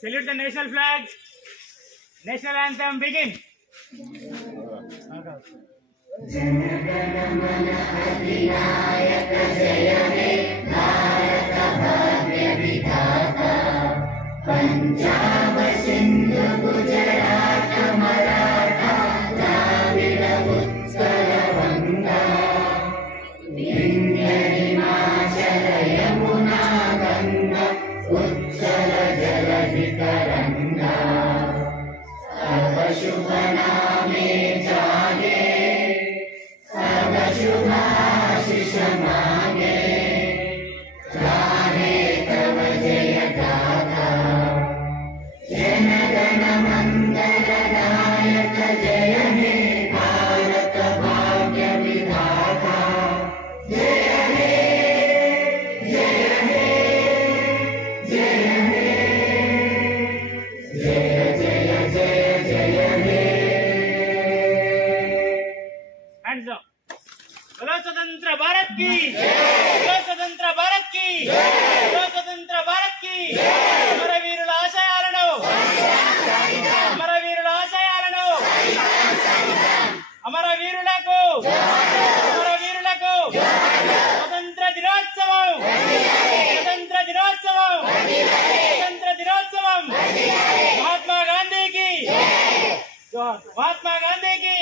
Salute the national flag. National anthem begin. Jana Gana Mana अधिनायक जय हे भारत भाग्य विधाता पंजाब सिंधु गुजरात मराठा द्राविड़ उत्कल गंगा विंध्य हिमाचल यमुना गंगा उत्कल जलधितरंगा सब शुभ नामे जागे सब शुभाशिष मांगे गाहे तव जय गाथा जन गण मंगल नायक जय हे भारत भाग्य विधाता जय हे जय हे जय हे जय जय जय जय हे। Hands up. बोलो स्वतंत्र भारत की बोलो स्वतंत्र भारत की बोलो स्वतंत्र भारत की అమరవీరుల ఆశయాలను అమరవీరుల ఆశయాలను అమరవీరులకు అమరవీరులకు స్వతంత్ర దినోత్సవం స్వతంత్ర దినోత్సవం స్వతంత్ర దినోత్సవం మహాత్మా గాంధీకి మహాత్మా గాంధీకి